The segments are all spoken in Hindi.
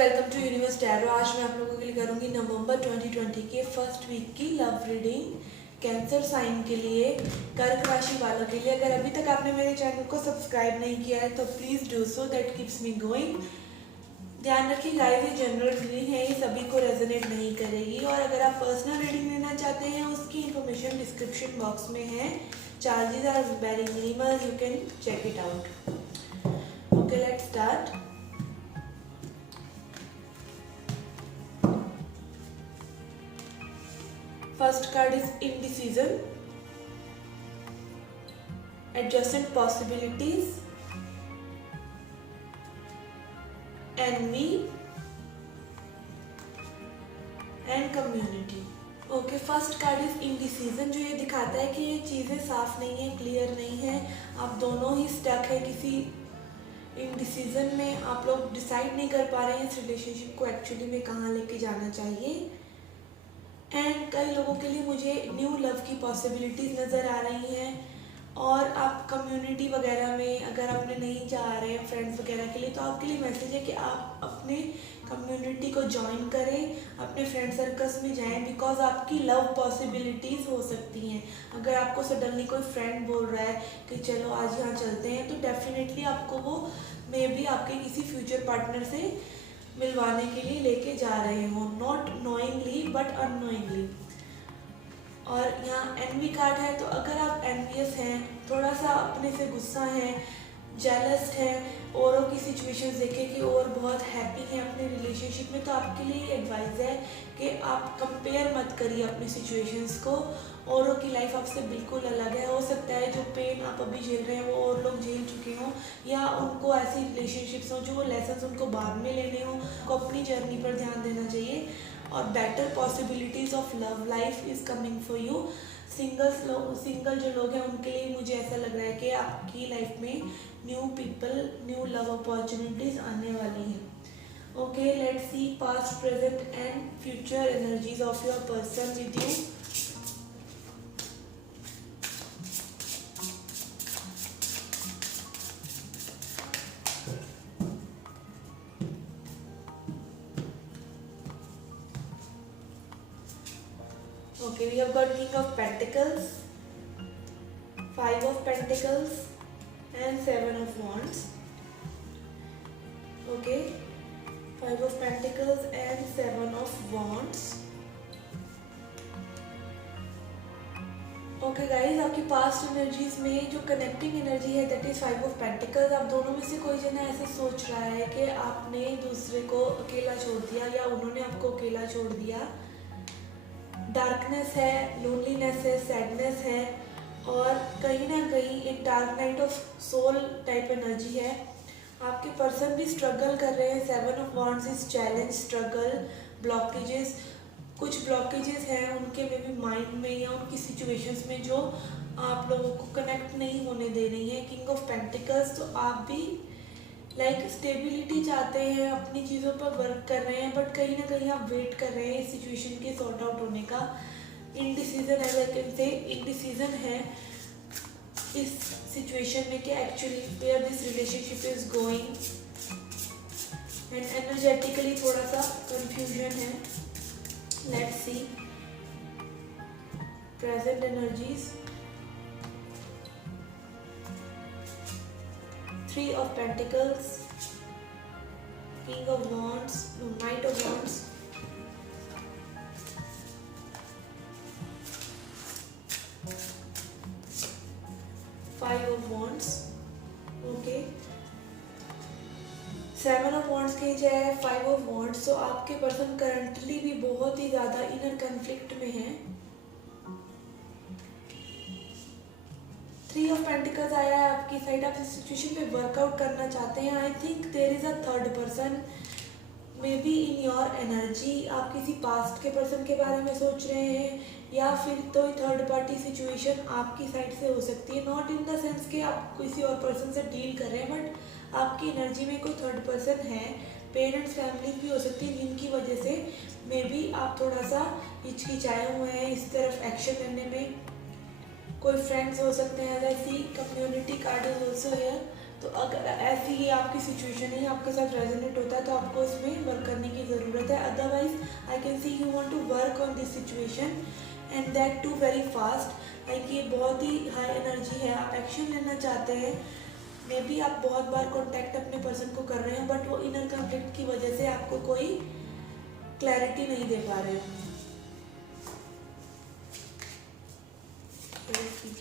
Welcome to universe tarot. आज मैं आप लोगों के लिए करूंगी नवंबर 2020 के फर्स्ट वीक की लव रीडिंग कैंसर साइन के लिए, कर्क राशि वालों के लिए। अगर अभी तक आपने मेरे चैनल को सब्सक्राइब नहीं किया है तो please do so, that keeps me going. ध्यान रखिए गाइस, ये जनरल रीडिंग है, ये सभी को रेजोनेट नहीं करेगी। और अगर आप पर्सनल रीडिंग लेना चाहते हैं उसकी इन्फॉर्मेशन डिस्क्रिप्शन बॉक्स में है। Charges are very minimal, you can check it out. Okay, let's start. First card is indecision, adjacent possibilities, envy and community. Okay, first card is indecision, जो ये दिखाता है कि ये चीज़ें साफ नहीं है, क्लियर नहीं है, आप दोनों ही स्टक है किसी इंडिसीजन में। आप लोग डिसाइड नहीं कर पा रहे हैं इस रिलेशनशिप को एक्चुअली में कहाँ लेके जाना चाहिए। एंड कई लोगों के लिए मुझे न्यू लव की पॉसिबिलिटीज़ नज़र आ रही हैं। और आप कम्युनिटी वगैरह में अगर आपने नहीं जा रहे हैं फ्रेंड्स वगैरह के लिए, तो आपके लिए मैसेज है कि आप अपने कम्युनिटी को ज्वाइन करें, अपने फ्रेंड सर्कल्स में जाएं, बिकॉज आपकी लव पॉसिबिलिटीज़ हो सकती हैं। अगर आपको सडनली कोई फ्रेंड बोल रहा है कि चलो आज यहाँ चलते हैं, तो डेफिनेटली आपको वो मे बी आपके किसी फ्यूचर पार्टनर से मिलवाने के लिए लेके जा रहे हो, नॉट नोइंगली बट अननोइंगली। और यहाँ एनवी कार्ड है, तो अगर आप एनवियस हैं, थोड़ा सा अपने से गुस्सा हैं, जेलस हैं, औरों की सिचुएशंस देखें कि और बहुत हैप्पी हैं अपने रिलेशनशिप में, तो आपके लिए एडवाइस है कि आप कंपेयर मत करिए अपनी सिचुएशंस को। औरों की लाइफ आपसे बिल्कुल अलग है। हो सकता है जो पेन आप अभी झेल रहे हैं वो और लोग झेल चुके हों, या उनको ऐसी रिलेशनशिप्स हों जो वो लेसन्स उनको बाद में लेने हों। को अपनी जर्नी पर ध्यान देना चाहिए। और better possibilities of love life is coming for you. Single जो लोग हैं उनके लिए मुझे ऐसा लग रहा है कि आपकी लाइफ में new people, new love opportunities आने वाली हैं। Okay, let's C past, present and future energies of your person with you. Okay, we have got King of Pentacles, Five of Pentacles and Seven of Wands. Okay, Five of Pentacles and Seven of Wands. Okay guys, आपकी पास्ट एनर्जीज में जो कनेक्टिंग एनर्जी है that is five of pentacles. आप दोनों में से कोई जना ऐसे सोच रहा है कि आपने दूसरे को अकेला छोड़ दिया या उन्होंने आपको अकेला छोड़ दिया। डार्कनेस है, लोनलीनेस है, सैडनेस है, और कहीं ना कहीं एक dark night of soul type energy है। आपके पर्सन भी स्ट्रगल कर रहे हैं। Seven of wands is challenge, struggle, blockages. कुछ ब्लॉकेजेस हैं उनके में भी माइंड में या उनकी सिचुएशंस में जो आप लोगों को कनेक्ट नहीं होने दे रही है। किंग ऑफ पेंटिकल्स, तो आप भी स्टेबिलिटी चाहते हैं, अपनी चीज़ों पर वर्क कर रहे हैं, बट कहीं ना कहीं आप वेट कर रहे हैं इस सिचुएशन के सॉर्ट आउट होने का। इंडिसीजन है, इंडिसीजन है इस सिचुएशन में कि actually where this relationship is going, and energetically थोड़ा सा कंफ्यूजन है। Let's see present energies. Three of Pentacles, King of Wands, no, Knight of Wands, Five of Wands, okay, Seven of Wands की जगह Five of Wands। तो आपके पर्सन करंटली भी बहुत ही ज़्यादा इनर कन्फ्लिक्ट में है। थ्री ऑफ पेंटिकल्स आया है आपकी साइड, आप इस सिचुएशन पे वर्कआउट करना चाहते हैं। I think there is a third person may be in your energy. आप किसी पास्ट के पर्सन के बारे में सोच रहे हैं, या फिर तो थर्ड पार्टी सिचुएशन आपकी साइड से हो सकती है। नॉट इन द सेंस कि आप किसी और पर्सन से डील कर रहे हैं, बट आपकी एनर्जी में कोई थर्ड पर्सन है। पेरेंट्स फैमिली भी हो सकती है जिनकी वजह से मे बी आप थोड़ा सा हिचकिचाए हुए हैं इस तरफ एक्शन करने में। कोई फ्रेंड्स हो सकते हैं, ऐसी community card is also here. तो अगर ऐसी ही आपकी सिचुएशन है, आपके साथ रेजोनेट होता है, तो आपको इसमें वर्क करना I can see you want to work on this situation and that too very fast. Like ये बहुत ही हाई एनर्जी है, आप एक्शन लेना चाहते हैं। मे बी आप बहुत बार कॉन्टैक्ट अपने पर्सन को कर रहे हैं, बट वो इनर कॉन्फ्लिक्ट की वजह से आपको कोई क्लैरिटी नहीं दे पा रहे हैं।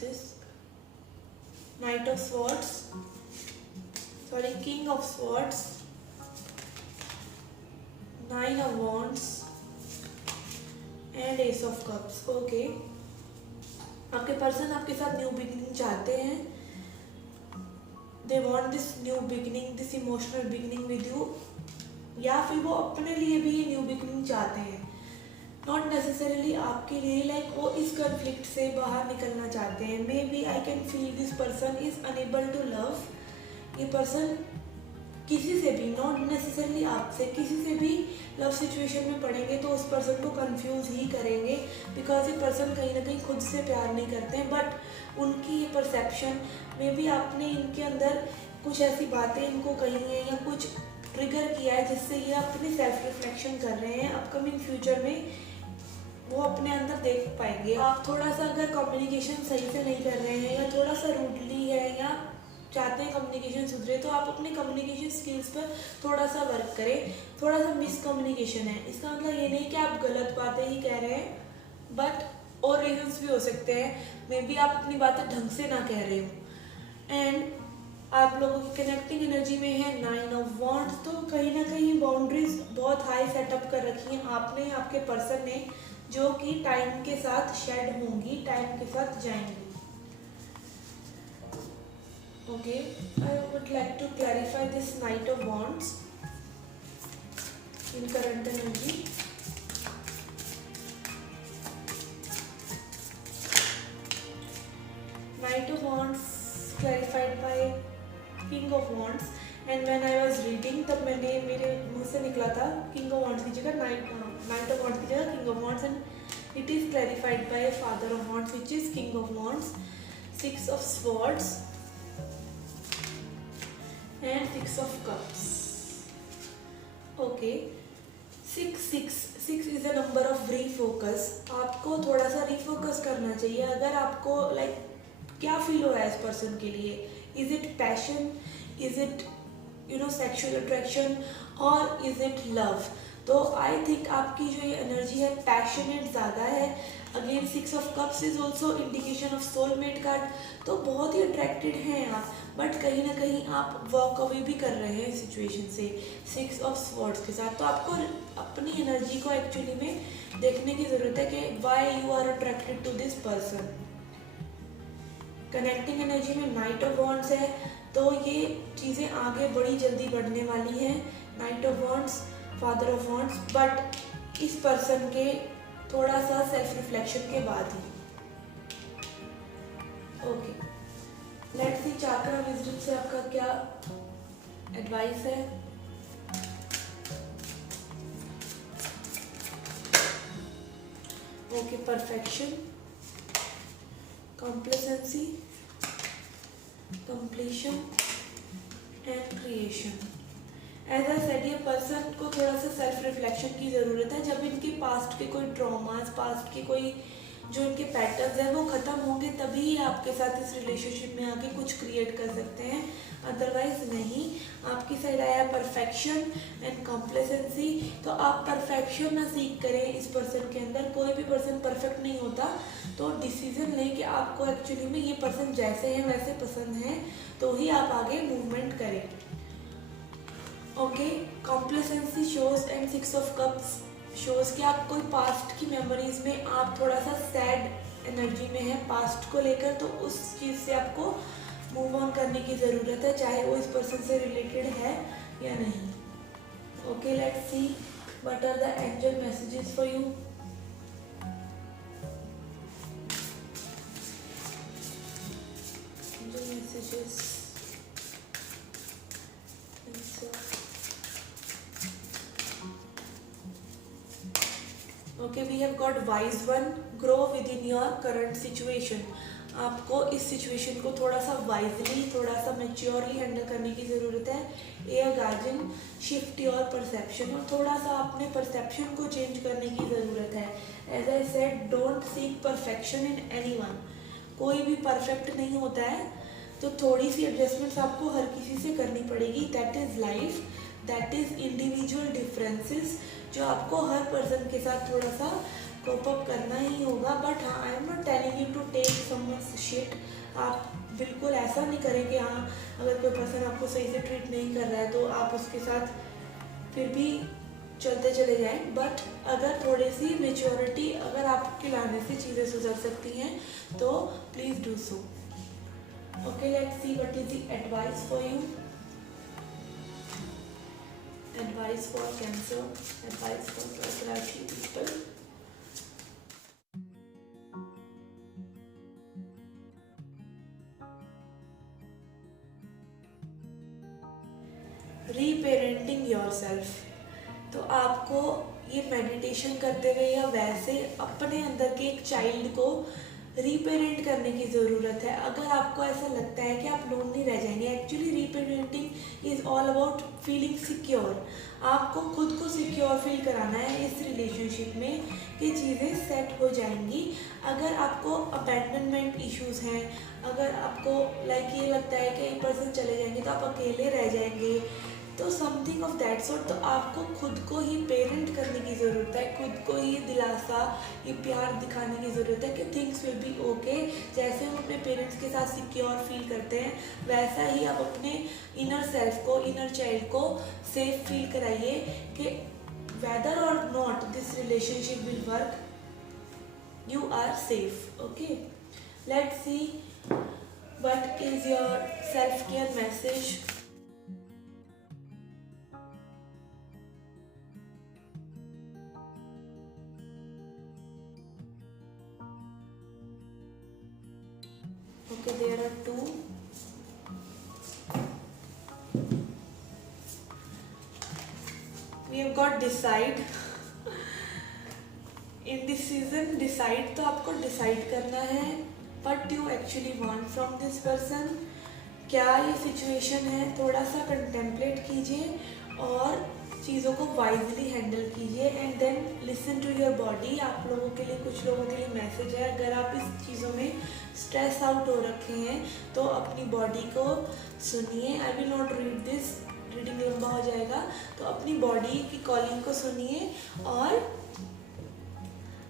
this Knight of Swords, sorry, King of Swords, Nine of Wands and Ace of Cups। Okay, आपके पर्सन आपके साथ न्यू बिगिनिंग चाहते हैं। They want this new beginning, this emotional beginning with you, या फिर वो अपने लिए भी ये न्यू बिगिनिंग चाहते हैं, नॉट नेसेसरीली आपके लिए। लाइक वो इस कन्फ्लिक्ट से बाहर निकलना चाहते हैं। Maybe I can feel this person is unable to love. ये पर्सन किसी से भी, नॉट नेसेसरली आपसे, किसी से भी लव सिचुएशन में पड़ेंगे तो उस पर्सन को कंफ्यूज ही करेंगे, बिकॉज ये पर्सन कहीं ना कहीं खुद से प्यार नहीं करते हैं। बट उनकी ये परसेप्शन, मे बी आपने इनके अंदर कुछ ऐसी बातें इनको कही हैं या कुछ ट्रिगर किया है जिससे ये अपनी सेल्फ रिफ्लेक्शन कर रहे हैं। अपकमिंग फ्यूचर में वो अपने अंदर देख पाएंगे। आप थोड़ा सा अगर कम्युनिकेशन सही से नहीं कर रहे हैं या थोड़ा सा रूडली है या चाहते हैं कम्युनिकेशन सुधरे, तो आप अपने कम्युनिकेशन स्किल्स पर थोड़ा सा वर्क करें। थोड़ा सा मिसकम्युनिकेशन है, इसका मतलब ये नहीं कि आप गलत बातें ही कह रहे हैं, बट और रीजंस भी हो सकते हैं। मे बी आप अपनी बातें ढंग से ना कह रहे हो। एंड आप लोगों की कनेक्टिंग एनर्जी में है नाइन ऑफ वॉन्ड्स, तो कहीं ना कहीं बाउंड्रीज बहुत हाई सेटअप कर रखी हैं आपने, आपके पर्सन ने, जो कि टाइम के साथ शेड होंगी, टाइम के साथ जाएंगी। Okay, I would like to clarify this knight of wands in current energy. Knight of Wands clarified by King of Wands, and when I was reading तब मैंने मेरे मुंह से निकला था King of Wands की जगह Knight of Wands की जगह King of Wands, and it is clarified by Father of Wands which is King of Wands, Six of Swords and Six of Cups। Okay, six is a number of refocus। आपको थोड़ा सा रिफोकस करना चाहिए। अगर आपको लाइक क्या फील हो रहा है इस पर्सन के लिए, is it passion, is it sexual attraction और इज इट लव, तो आई थिंक आपकी जो ये एनर्जी है पैशनेट ज़्यादा है। Again six of cups is also indication of soulmate card, तो बहुत ही अट्रैक्टेड हैं आप, बट कहीं ना कहीं आप वॉक अवे भी कर रहे हैं सिचुएशन से सिक्स ऑफ स्वॉर्ड्स के साथ। तो आपको अपनी एनर्जी को एक्चुअली में देखने की ज़रूरत है कि why you are attracted to this person. Connecting energy में नाइट ऑफ वॉन्ड्स है, तो ये चीज़ें आगे बड़ी जल्दी बढ़ने वाली हैं। Knight of wands, father of wands, but इस पर्सन के थोड़ा सा सेल्फ रिफ्लेक्शन के बाद ही। Okay, let's see chakra wisdom से आपका क्या एडवाइस है। Okay, perfection, complacency, completion and creation। As I said, ये पर्सन को थोड़ा सा सेल्फ रिफ्लेक्शन की ज़रूरत है। जब इनके पास्ट के कोई ट्रॉमास, पास्ट के कोई जो इनके पैटर्न्स हैं वो ख़त्म होंगे, तभी आपके साथ इस रिलेशनशिप में आके कुछ क्रिएट कर सकते हैं, अदरवाइज नहीं। आपकी साइड आया परफेक्शन एंड कॉम्प्लेसेंसी, तो आप परफेक्शन ना सीख करें इस पर्सन के अंदर। कोई भी पर्सन परफेक्ट नहीं होता, तो डिसीजन लें कि आपको एक्चुअली में ये पर्सन जैसे हैं वैसे पसंद है, तो ही आप आगे मूवमेंट करें। Okay, complacency shows and six of cups shows कि आप कोई पास्ट की मेमोरीज में आप थोड़ा सा सैड एनर्जी में है पास्ट को लेकर, तो उस चीज़ से आपको मूव ऑन करने की ज़रूरत है, चाहे वो इस पर्सन से रिलेटेड है या नहीं। Okay, let's see what are the angel messages for you. Messages. Okay, we have got wise one, grow within your current situation। आपको इस सिचुएशन को थोड़ा सा वाइजली, थोड़ा सा मेच्योरली हैंडल करने की ज़रूरत है। A guardian shift your perception, और थोड़ा सा अपने परसेप्शन को चेंज करने की ज़रूरत है। As I said, don't seek perfection in anyone. कोई भी परफेक्ट नहीं होता है, तो थोड़ी सी एडजस्टमेंट्स आपको हर किसी से करनी पड़ेगी। That is life, that is individual differences, जो आपको हर पर्सन के साथ थोड़ा सा कोप अप करना ही होगा। बट हाँ, I am not telling you to take someone's shit. आप बिल्कुल ऐसा नहीं करें कि हाँ, अगर कोई पर्सन आपको सही से ट्रीट नहीं कर रहा है तो आप उसके साथ फिर भी चलते चले जाएं। बट अगर थोड़ी सी मेच्योरिटी अगर आपके लाने से चीज़ें सुधर सकती हैं तो please do so. Okay, let's see what is the advice for you. Advice for Cancer, advice for Kark Rashi people. Reparenting yourself. तो आपको ये मेडिटेशन करते हुए या वैसे अपने अंदर के एक चाइल्ड को रीपेरेंट करने की ज़रूरत है। अगर आपको ऐसा लगता है कि आप लोनली रह जाएंगे, actually reparenting is all about feeling secure. आपको खुद को सिक्योर फील कराना है इस रिलेशनशिप में कि चीज़ें सेट हो जाएंगी। अगर आपको अबैंडनमेंट इश्यूज़ हैं, अगर आपको लाइक ये लगता है कि एक पर्सन चले जाएंगे तो आप अकेले रह जाएंगे, तो समथिंग ऑफ दैट सॉर्ट, तो आपको खुद को ही पेरेंट करने की ज़रूरत है। खुद को ही दिलासा, ये प्यार दिखाने की ज़रूरत है कि थिंग्स विल बी ओके। जैसे हम अपने पेरेंट्स के साथ सिक्योर फील करते हैं, वैसा ही आप अपने इनर सेल्फ को, इनर चाइल्ड को सेफ फील कराइए कि वेदर और not this relationship will work, you are safe. Okay, let's see what is your self-care message. Okay, there are two. We have got decide. Indecision, decide, तो आपको डिसाइड करना है what you actually want from this person. क्या ये सिचुएशन है, थोड़ा सा कंटेम्पलेट कीजिए और चीज़ों को वाइजली हैंडल कीजिए। And then listen to your body. आप लोगों के लिए, कुछ लोगों के लिए मैसेज है, अगर आप इस चीज़ों में स्ट्रेस आउट हो रखे हैं तो अपनी बॉडी को सुनिए। I will not read this, reading लंबा हो जाएगा, तो अपनी बॉडी की कॉलिंग को सुनिए और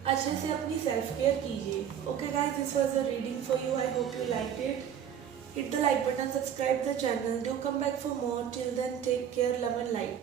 अच्छे से अपनी सेल्फ केयर कीजिए। Okay guys, this was a reading for you. I hope you like it. Hit the like button, subscribe the channel. Do come back for more. Till then, take care, love and light.